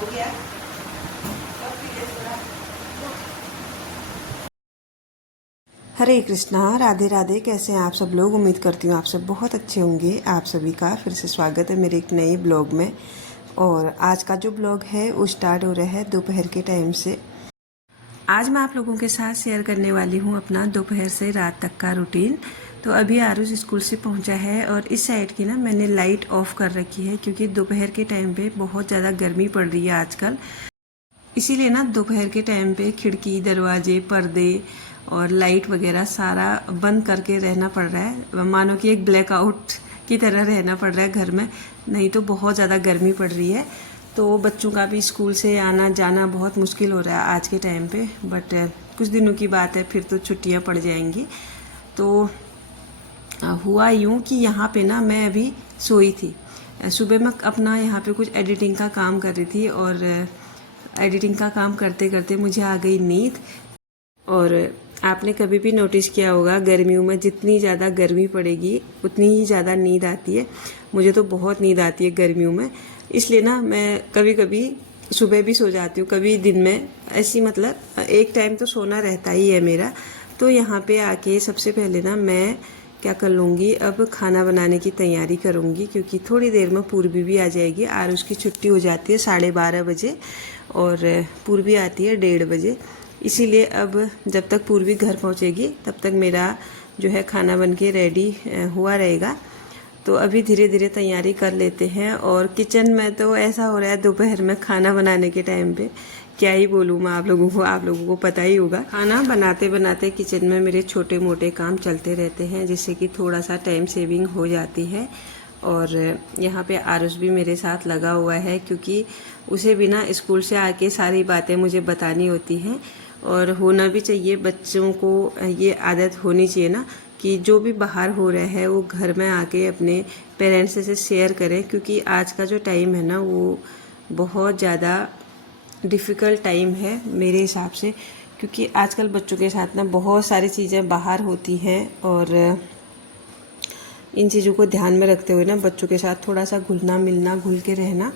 हो गया। हरे कृष्णा, राधे राधे। कैसे हैं आप सब लोग? उम्मीद करती हूँ आप सब बहुत अच्छे होंगे। आप सभी का फिर से स्वागत है मेरे एक नए ब्लॉग में। और आज का जो ब्लॉग है वो स्टार्ट हो रहा है दोपहर के टाइम से। आज मैं आप लोगों के साथ शेयर करने वाली हूँ अपना दोपहर से रात तक का रूटीन। तो अभी आरुष स्कूल से पहुँचा है और इस साइड की ना मैंने लाइट ऑफ कर रखी है क्योंकि दोपहर के टाइम पे बहुत ज़्यादा गर्मी पड़ रही है आजकल। इसीलिए ना दोपहर के टाइम पे खिड़की, दरवाजे, पर्दे और लाइट वगैरह सारा बंद करके रहना पड़ रहा है। मानो कि एक ब्लैकआउट की तरह रहना पड़ रहा है घर में, नहीं तो बहुत ज़्यादा गर्मी पड़ रही है। तो बच्चों का भी स्कूल से आना जाना बहुत मुश्किल हो रहा है आज के टाइम पे। बट कुछ दिनों की बात है, फिर तो छुट्टियां पड़ जाएंगी। तो हुआ यूँ कि यहाँ पे ना मैं अभी सोई थी। सुबह मैं अपना यहाँ पे कुछ एडिटिंग का काम कर रही थी और एडिटिंग का काम करते करते मुझे आ गई नींद। और आपने कभी भी नोटिस किया होगा गर्मियों में जितनी ज़्यादा गर्मी पड़ेगी उतनी ही ज़्यादा नींद आती है। मुझे तो बहुत नींद आती है गर्मियों में, इसलिए ना मैं कभी कभी सुबह भी सो जाती हूँ, कभी दिन में। ऐसी मतलब एक टाइम तो सोना रहता ही है मेरा। तो यहाँ पे आके सबसे पहले ना मैं क्या कर लूँगी, अब खाना बनाने की तैयारी करूँगी क्योंकि थोड़ी देर में पूर्वी भी आ जाएगी। और उसकी छुट्टी हो जाती है 12:30 बजे और पूर्वी आती है 1:30 बजे। इसीलिए अब जब तक पूर्वी घर पहुंचेगी तब तक मेरा जो है खाना बन के रेडी हुआ रहेगा। तो अभी धीरे धीरे तैयारी कर लेते हैं। और किचन में तो ऐसा हो रहा है दोपहर में खाना बनाने के टाइम पे, क्या ही बोलूँ मैं आप लोगों को पता ही होगा। खाना बनाते बनाते किचन में मेरे छोटे मोटे काम चलते रहते हैं, जिससे कि थोड़ा सा टाइम सेविंग हो जाती है। और यहाँ पे आरुष भी मेरे साथ लगा हुआ है क्योंकि उसे भी ना स्कूल से आके सारी बातें मुझे बतानी होती हैं। और होना भी चाहिए, बच्चों को ये आदत होनी चाहिए ना कि जो भी बाहर हो रहा है वो घर में आके अपने पेरेंट्स से शेयर करें। क्योंकि आज का जो टाइम है ना वो बहुत ज़्यादा डिफ़िकल्ट टाइम है मेरे हिसाब से। क्योंकि आजकल बच्चों के साथ ना बहुत सारी चीज़ें बाहर होती हैं और इन चीज़ों को ध्यान में रखते हुए ना बच्चों के साथ थोड़ा सा घुलना मिलना, घुल के रहना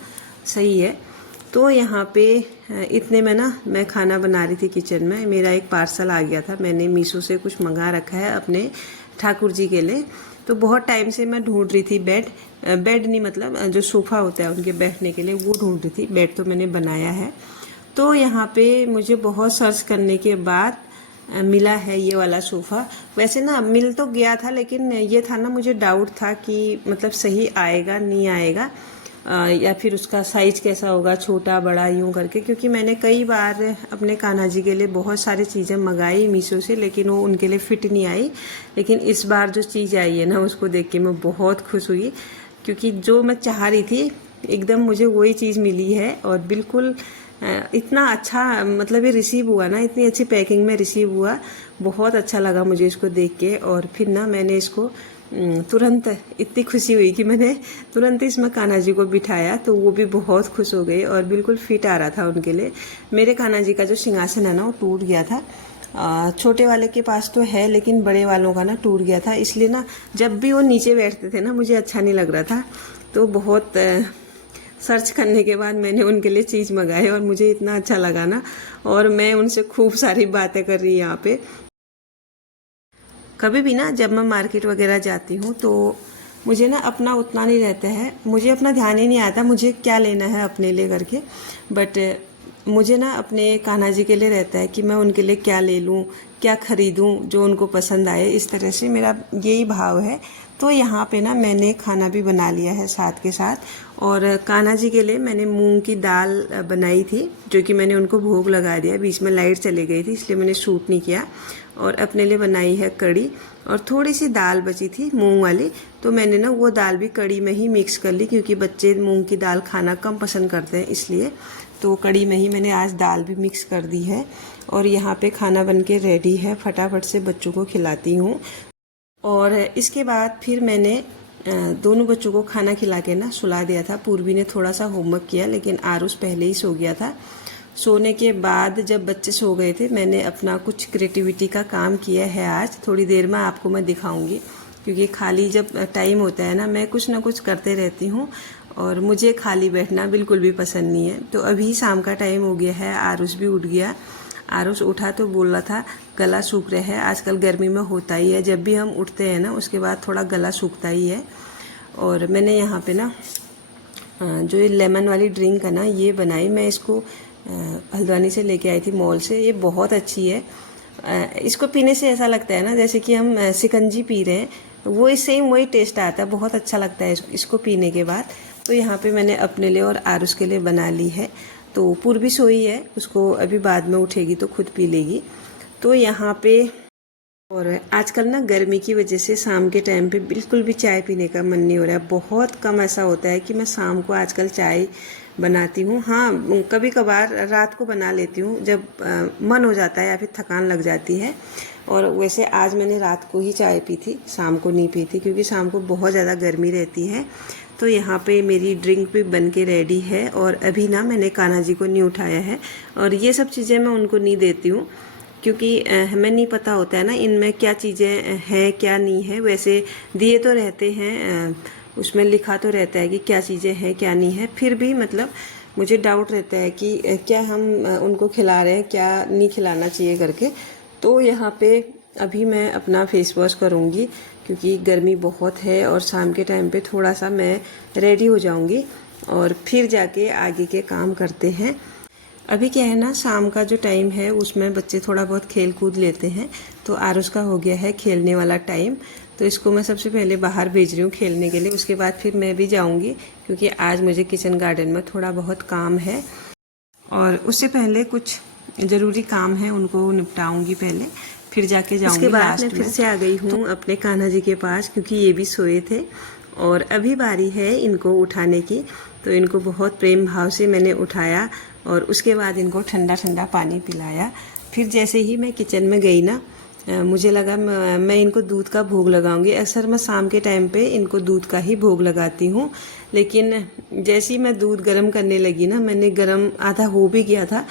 सही है। तो यहाँ पे इतने में ना मैं खाना बना रही थी किचन में। मेरा एक पार्सल आ गया था, मैंने मीशो से कुछ मंगा रखा है अपने ठाकुर जी के लिए। तो बहुत टाइम से मैं ढूंढ रही थी बेड नहीं, मतलब जो सोफ़ा होता है उनके बैठने के लिए, वो ढूंढ रही थी। बेड तो मैंने बनाया है। तो यहाँ पे मुझे बहुत सर्च करने के बाद मिला है ये वाला सोफ़ा। वैसे ना मिल तो गया था, लेकिन ये था ना, मुझे डाउट था कि मतलब सही आएगा नहीं आएगा, या फिर उसका साइज कैसा होगा, छोटा बड़ा यूं करके। क्योंकि मैंने कई बार अपने कान्हा जी के लिए बहुत सारी चीज़ें मंगाई मीशो से, लेकिन वो उनके लिए फिट नहीं आई। लेकिन इस बार जो चीज़ आई है ना उसको देख के मैं बहुत खुश हुई, क्योंकि जो मैं चाह रही थी एकदम मुझे वही चीज़ मिली है। और बिल्कुल इतना अच्छा मतलब ये रिसीव हुआ ना, इतनी अच्छी पैकिंग में रिसीव हुआ, बहुत अच्छा लगा मुझे इसको देख के। और फिर ना मैंने इसको तुरंत, इतनी खुशी हुई कि मैंने तुरंत इसमें कान्हा जी को बिठाया, तो वो भी बहुत खुश हो गए और बिल्कुल फिट आ रहा था उनके लिए। मेरे कान्हा जी का जो सिंहासन है ना वो टूट गया था। छोटे वाले के पास तो है, लेकिन बड़े वालों का ना टूट गया था। इसलिए ना जब भी वो नीचे बैठते थे ना मुझे अच्छा नहीं लग रहा था। तो बहुत सर्च करने के बाद मैंने उनके लिए चीज़ मंगाई और मुझे इतना अच्छा लगा ना। और मैं उनसे खूब सारी बातें कर रही यहाँ पे। कभी भी ना जब मैं मार्केट वगैरह जाती हूँ तो मुझे ना अपना उतना नहीं रहता है, मुझे अपना ध्यान ही नहीं आता मुझे क्या लेना है अपने लिए करके। बट मुझे ना अपने कान्हा जी के लिए रहता है कि मैं उनके लिए क्या ले लूँ, क्या खरीदूँ जो उनको पसंद आए। इस तरह से मेरा यही भाव है। तो यहाँ पे ना मैंने खाना भी बना लिया है साथ के साथ। और कान्हा जी के लिए मैंने मूंग की दाल बनाई थी, जो कि मैंने उनको भोग लगा दिया। बीच में लाइट चली गई थी इसलिए मैंने शूट नहीं किया। और अपने लिए बनाई है कड़ी, और थोड़ी सी दाल बची थी मूंग वाली, तो मैंने ना वो दाल भी कड़ी में ही मिक्स कर ली, क्योंकि बच्चे मूंग की दाल खाना कम पसंद करते हैं इसलिए। तो कड़ी में ही मैंने आज दाल भी मिक्स कर दी है। और यहाँ पे खाना बन के रेडी है, फटाफट से बच्चों को खिलाती हूँ। और इसके बाद फिर मैंने दोनों बच्चों को खाना खिला के ना सुला दिया था। पूर्वी ने थोड़ा सा होमवर्क किया, लेकिन आरुष पहले ही सो गया था। सोने के बाद जब बच्चे सो गए थे मैंने अपना कुछ क्रिएटिविटी का काम किया है आज। थोड़ी देर में आपको मैं दिखाऊंगी, क्योंकि खाली जब टाइम होता है ना मैं कुछ ना कुछ करते रहती हूँ। और मुझे खाली बैठना बिल्कुल भी पसंद नहीं है। तो अभी शाम का टाइम हो गया है, आरुष भी उठ गया। आरुष उठा तो बोल रहा था गला सूख रहा है। आजकल गर्मी में होता ही है, जब भी हम उठते हैं ना उसके बाद थोड़ा गला सूखता ही है। और मैंने यहाँ पे ना जो ये लेमन वाली ड्रिंक है ना ये बनाई। मैं इसको हल्द्वानी से लेके आई थी मॉल से। ये बहुत अच्छी है। इसको पीने से ऐसा लगता है ना जैसे कि हम शिकंजी पी रहे हैं, वो सेम वही टेस्ट आता है। बहुत अच्छा लगता है इसको पीने के बाद। तो यहाँ पे मैंने अपने लिए और आरुष के लिए बना ली है। तो पूर्वी सोई है, उसको अभी बाद में उठेगी तो खुद पी लेगी। तो यहाँ पे और आजकल ना गर्मी की वजह से शाम के टाइम पे बिल्कुल भी चाय पीने का मन नहीं हो रहा है। बहुत कम ऐसा होता है कि मैं शाम को आजकल चाय बनाती हूँ। हाँ, कभी कभार रात को बना लेती हूँ जब मन हो जाता है या फिर थकान लग जाती है। और वैसे आज मैंने रात को ही चाय पी थी, शाम को नहीं पी थी क्योंकि शाम को बहुत ज़्यादा गर्मी रहती है। तो यहाँ पे मेरी ड्रिंक भी बन के रेडी है। और अभी ना मैंने कान्हा जी को नहीं उठाया है, और ये सब चीज़ें मैं उनको नहीं देती हूँ क्योंकि हमें नहीं पता होता है ना इनमें क्या चीज़ें हैं क्या नहीं है। वैसे दिए तो रहते हैं, उसमें लिखा तो रहता है कि क्या चीज़ें हैं क्या नहीं है, फिर भी मतलब मुझे डाउट रहता है कि क्या हम उनको खिला रहे हैं क्या नहीं खिलाना चाहिए करके। तो यहाँ पे अभी मैं अपना फेस वॉश करूँगी क्योंकि गर्मी बहुत है, और शाम के टाइम पे थोड़ा सा मैं रेडी हो जाऊँगी और फिर जाके आगे के काम करते हैं। अभी क्या है ना, शाम का जो टाइम है उसमें बच्चे थोड़ा बहुत खेल कूद लेते हैं। तो आरुष का हो गया है खेलने वाला टाइम, तो इसको मैं सबसे पहले बाहर भेज रही हूँ खेलने के लिए। उसके बाद फिर मैं भी जाऊँगी क्योंकि आज मुझे किचन गार्डन में थोड़ा बहुत काम है, और उससे पहले कुछ ज़रूरी काम है उनको निपटाऊँगी पहले, फिर जाके जाऊँगी। उसके बाद मैं फिर से आ गई हूँ अपने कान्हा जी के पास क्योंकि ये भी सोए थे और अभी बारी है इनको उठाने की। तो इनको बहुत प्रेम भाव से मैंने उठाया और उसके बाद इनको ठंडा ठंडा पानी पिलाया। फिर जैसे ही मैं किचन में गई ना, मुझे लगा मैं इनको दूध का भोग लगाऊंगी। अक्सर मैं शाम के टाइम पे इनको दूध का ही भोग लगाती हूँ, लेकिन जैसे ही मैं दूध गर्म करने लगी ना, मैंने गर्म आधा हो भी गया था,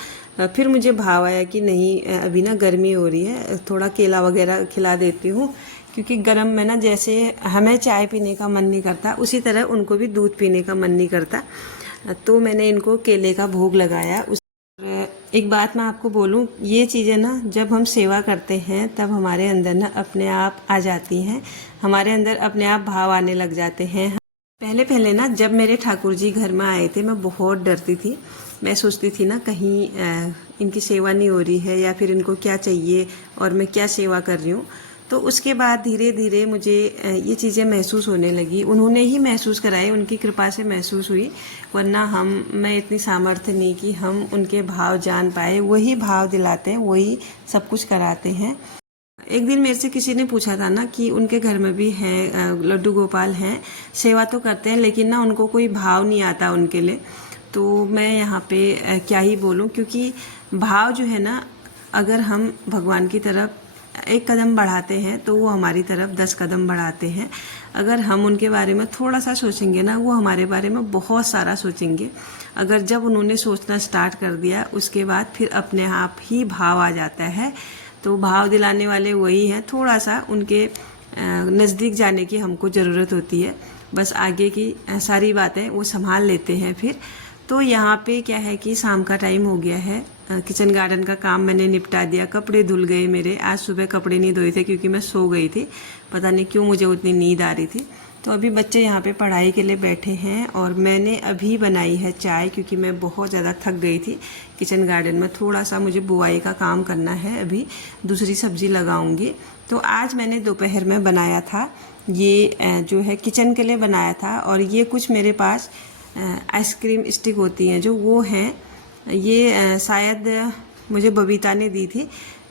फिर मुझे भाव आया कि नहीं अभी ना गर्मी हो रही है, थोड़ा केला वगैरह खिला देती हूँ। क्योंकि गर्म में ना जैसे हमें चाय पीने का मन नहीं करता, उसी तरह उनको भी दूध पीने का मन नहीं करता। तो मैंने इनको केले का भोग लगाया। एक बात मैं आपको बोलूं, ये चीज़ें ना जब हम सेवा करते हैं तब हमारे अंदर ना अपने आप आ जाती हैं, हमारे अंदर अपने आप भाव आने लग जाते हैं। पहले पहले ना जब मेरे ठाकुर जी घर में आए थे मैं बहुत डरती थी। मैं सोचती थी ना कहीं इनकी सेवा नहीं हो रही है या फिर इनको क्या चाहिए और मैं क्या सेवा कर रही हूँ। तो उसके बाद धीरे धीरे मुझे ये चीज़ें महसूस होने लगी। उन्होंने ही महसूस कराई, उनकी कृपा से महसूस हुई, वरना मैं इतनी सामर्थ्य नहीं कि हम उनके भाव जान पाए। वही भाव दिलाते हैं, वही सब कुछ कराते हैं। एक दिन मेरे से किसी ने पूछा था ना कि उनके घर में भी हैं लड्डू गोपाल हैं, सेवा तो करते हैं लेकिन ना उनको कोई भाव नहीं आता उनके लिए। तो मैं यहाँ पे क्या ही बोलूँ, क्योंकि भाव जो है ना, अगर हम भगवान की तरफ एक कदम बढ़ाते हैं तो वो हमारी तरफ 10 कदम बढ़ाते हैं। अगर हम उनके बारे में थोड़ा सा सोचेंगे ना, वो हमारे बारे में बहुत सारा सोचेंगे। अगर जब उन्होंने सोचना स्टार्ट कर दिया उसके बाद फिर अपने आप ही भाव आ जाता है। तो भाव दिलाने वाले वही हैं, थोड़ा सा उनके नज़दीक जाने की हमको ज़रूरत होती है, बस आगे की सारी बातें वो संभाल लेते हैं फिर। तो यहाँ पे क्या है कि शाम का टाइम हो गया है, किचन गार्डन का काम मैंने निपटा दिया, कपड़े धुल गए मेरे। आज सुबह कपड़े नहीं धोए थे क्योंकि मैं सो गई थी, पता नहीं क्यों मुझे उतनी नींद आ रही थी। तो अभी बच्चे यहाँ पे पढ़ाई के लिए बैठे हैं और मैंने अभी बनाई है चाय क्योंकि मैं बहुत ज़्यादा थक गई थी। किचन गार्डन में थोड़ा सा मुझे बुआई का काम करना है, अभी दूसरी सब्जी लगाऊंगी। तो आज मैंने दोपहर में बनाया था, ये जो है किचन के लिए बनाया था। और ये कुछ मेरे पास आइसक्रीम स्टिक होती हैं जो वो हैं, ये शायद मुझे बबीता ने दी थी।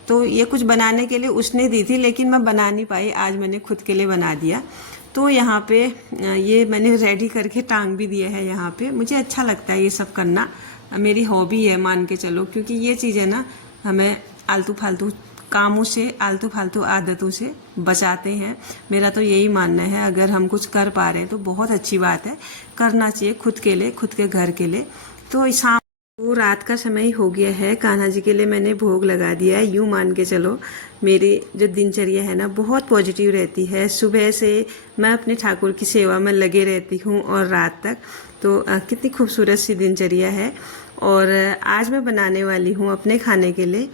तो ये कुछ बनाने के लिए उसने दी थी लेकिन मैं बना नहीं पाई, आज मैंने खुद के लिए बना दिया। तो यहाँ पे ये मैंने रेडी करके टांग भी दिया है यहाँ पे। मुझे अच्छा लगता है ये सब करना, मेरी हॉबी है मान के चलो, क्योंकि ये चीज़ें ना हमें आलतू फालतू कामों से, आलतू फालतू आदतों से बचाते हैं। मेरा तो यही मानना है, अगर हम कुछ कर पा रहे हैं तो बहुत अच्छी बात है, करना चाहिए खुद के लिए, खुद के घर के लिए। तो शाम वो रात का समय हो गया है, कान्हा जी के लिए मैंने भोग लगा दिया है। यूँ मान के चलो मेरी जो दिनचर्या है ना बहुत पॉजिटिव रहती है। सुबह से मैं अपने ठाकुर की सेवा में लगे रहती हूँ और रात तक। तो कितनी खूबसूरत सी दिनचर्या है। और आज मैं बनाने वाली हूँ अपने खाने के लिए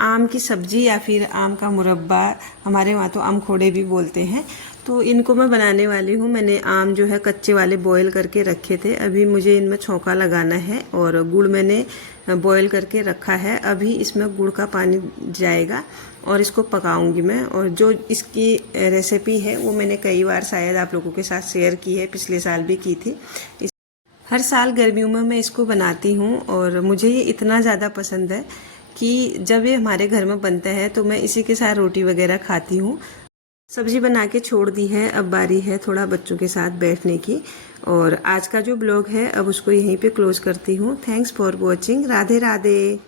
आम की सब्जी या फिर आम का मुरब्बा, हमारे वहाँ तो आम खोड़े भी बोलते हैं। तो इनको मैं बनाने वाली हूँ। मैंने आम जो है कच्चे वाले बॉईल करके रखे थे, अभी मुझे इनमें छौंका लगाना है। और गुड़ मैंने बॉईल करके रखा है, अभी इसमें गुड़ का पानी जाएगा और इसको पकाऊंगी मैं। और जो इसकी रेसिपी है वो मैंने कई बार शायद आप लोगों के साथ शेयर की है, पिछले साल भी की थी। हर साल गर्मियों में मैं इसको बनाती हूँ और मुझे ये इतना ज़्यादा पसंद है कि जब ये हमारे घर में बनता है तो मैं इसी के साथ रोटी वगैरह खाती हूँ। सब्जी बना के छोड़ दी है, अब बारी है थोड़ा बच्चों के साथ बैठने की। और आज का जो ब्लॉग है अब उसको यहीं पे क्लोज करती हूँ। Thanks for watching. Radhe Radhe.